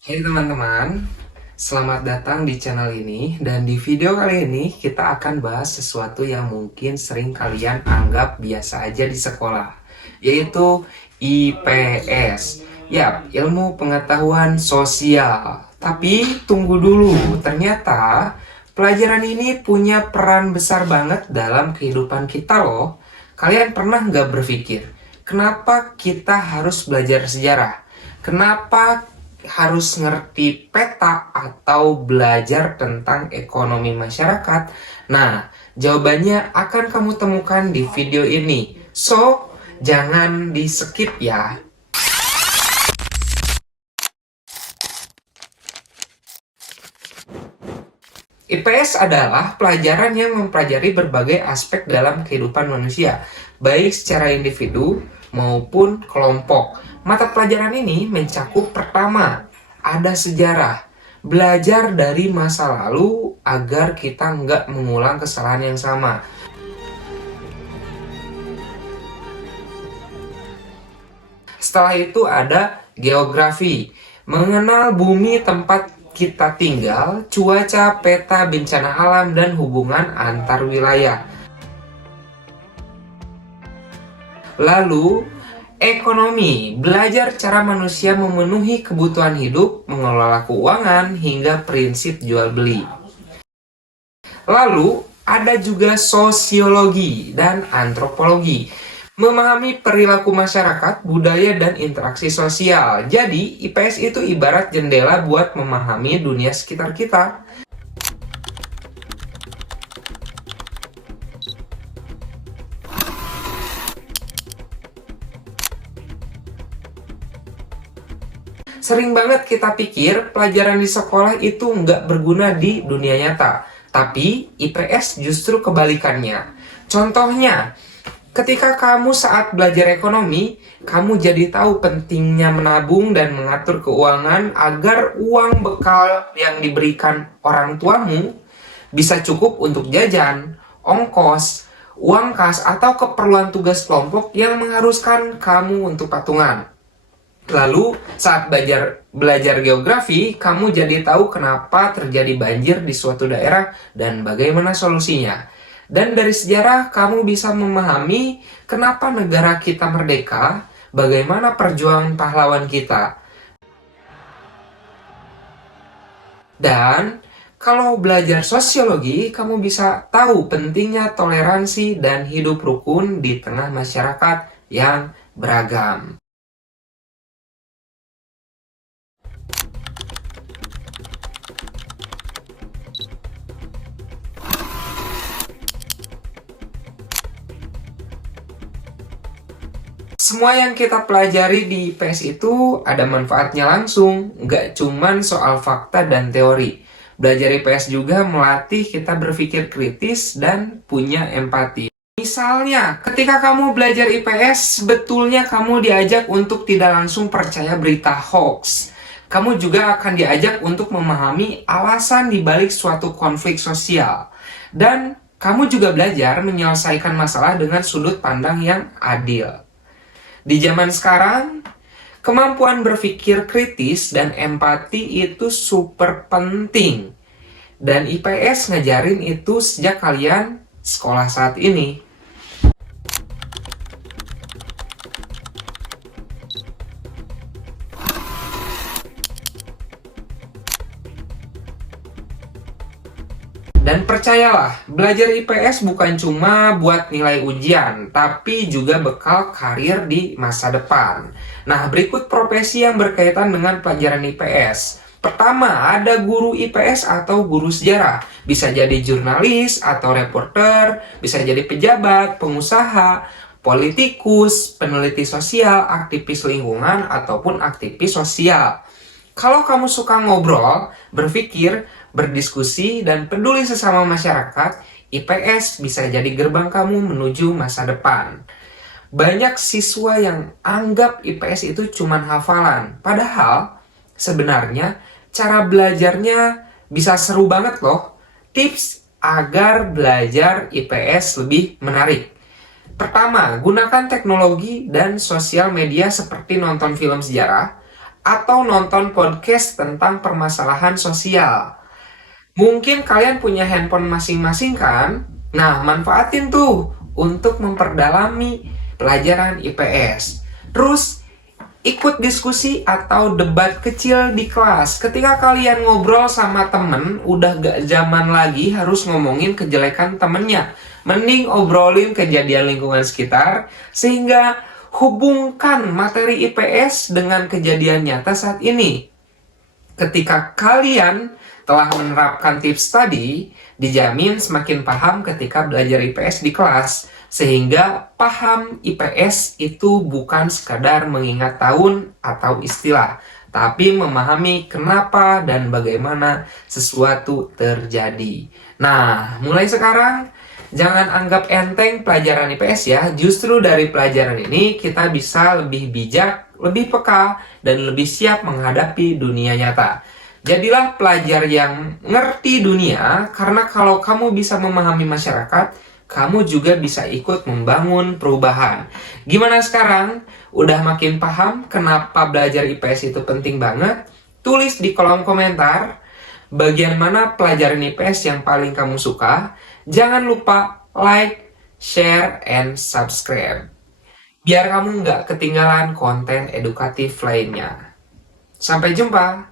Hai teman-teman, selamat datang di channel ini. Dan di video kali ini kita akan bahas sesuatu yang mungkin sering kalian anggap biasa aja di sekolah, yaitu IPS. Yap, ilmu pengetahuan sosial. Tapi tunggu dulu, ternyata pelajaran ini punya peran besar banget dalam kehidupan kita loh. Kalian pernah nggak berpikir, kenapa kita harus belajar sejarah? Kenapa harus ngerti peta atau belajar tentang ekonomi masyarakat? Nah, jawabannya akan kamu temukan di video ini. So, jangan di skip ya. IPS adalah pelajaran yang mempelajari berbagai aspek dalam kehidupan manusia, baik secara individu maupun kelompok. Mata pelajaran ini mencakup pertama, ada sejarah. Belajar dari masa lalu agar kita nggak mengulang kesalahan yang sama. Setelah itu ada geografi, mengenal bumi tempat kita tinggal, cuaca, peta, bencana alam, dan hubungan antar wilayah. Lalu, ekonomi, belajar cara manusia memenuhi kebutuhan hidup, mengelola keuangan, hingga prinsip jual beli. Lalu, ada juga sosiologi dan antropologi, memahami perilaku masyarakat, budaya, dan interaksi sosial. Jadi, IPS itu ibarat jendela buat memahami dunia sekitar kita. Sering banget kita pikir pelajaran di sekolah itu nggak berguna di dunia nyata. Tapi IPS justru kebalikannya. Contohnya, ketika kamu saat belajar ekonomi, kamu jadi tahu pentingnya menabung dan mengatur keuangan agar uang bekal yang diberikan orang tuamu bisa cukup untuk jajan, ongkos, uang kas, atau keperluan tugas kelompok yang mengharuskan kamu untuk patungan. Lalu, saat belajar geografi, kamu jadi tahu kenapa terjadi banjir di suatu daerah dan bagaimana solusinya. Dan dari sejarah, kamu bisa memahami kenapa negara kita merdeka, bagaimana perjuangan pahlawan kita. Dan kalau belajar sosiologi, kamu bisa tahu pentingnya toleransi dan hidup rukun di tengah masyarakat yang beragam. Semua yang kita pelajari di IPS itu ada manfaatnya langsung, nggak cuman soal fakta dan teori. Belajar IPS juga melatih kita berpikir kritis dan punya empati. Misalnya, ketika kamu belajar IPS, sebetulnya kamu diajak untuk tidak langsung percaya berita hoax. Kamu juga akan diajak untuk memahami alasan dibalik suatu konflik sosial. Dan kamu juga belajar menyelesaikan masalah dengan sudut pandang yang adil. Di zaman sekarang, kemampuan berpikir kritis dan empati itu super penting. Dan IPS ngajarin itu sejak kalian sekolah saat ini. Dan percayalah, belajar IPS bukan cuma buat nilai ujian, tapi juga bekal karir di masa depan. Nah, berikut profesi yang berkaitan dengan pelajaran IPS. Pertama, ada guru IPS atau guru sejarah. Bisa jadi jurnalis atau reporter, bisa jadi pejabat, pengusaha, politikus, peneliti sosial, aktivis lingkungan, ataupun aktivis sosial. Kalau kamu suka ngobrol, berpikir, berdiskusi, dan peduli sesama masyarakat, IPS bisa jadi gerbang kamu menuju masa depan. Banyak siswa yang anggap IPS itu cuma hafalan, padahal sebenarnya cara belajarnya bisa seru banget loh. Tips agar belajar IPS lebih menarik. Pertama, gunakan teknologi dan sosial media seperti nonton film sejarah, atau nonton podcast tentang permasalahan sosial. Mungkin kalian punya handphone masing-masing kan? Nah, manfaatin tuh untuk memperdalami pelajaran IPS. Terus ikut diskusi atau debat kecil di kelas. Ketika kalian ngobrol sama temen, udah gak zaman lagi harus ngomongin kejelekan temennya. Mending obrolin kejadian lingkungan sekitar, sehingga hubungkan materi IPS dengan kejadian nyata saat ini. Ketika kalian telah menerapkan tips tadi, dijamin semakin paham ketika belajar IPS di kelas. Sehingga paham IPS itu bukan sekadar mengingat tahun atau istilah, tapi memahami kenapa dan bagaimana sesuatu terjadi. Nah, mulai sekarang jangan anggap enteng pelajaran IPS ya. Justru dari pelajaran ini kita bisa lebih bijak, lebih peka, dan lebih siap menghadapi dunia nyata. Jadilah pelajar yang ngerti dunia, karena kalau kamu bisa memahami masyarakat, kamu juga bisa ikut membangun perubahan. Gimana sekarang? Udah makin paham kenapa belajar IPS itu penting banget? Tulis di kolom komentar bagian mana pelajaran IPS yang paling kamu suka. Jangan lupa like, share, and subscribe, biar kamu nggak ketinggalan konten edukatif lainnya. Sampai jumpa!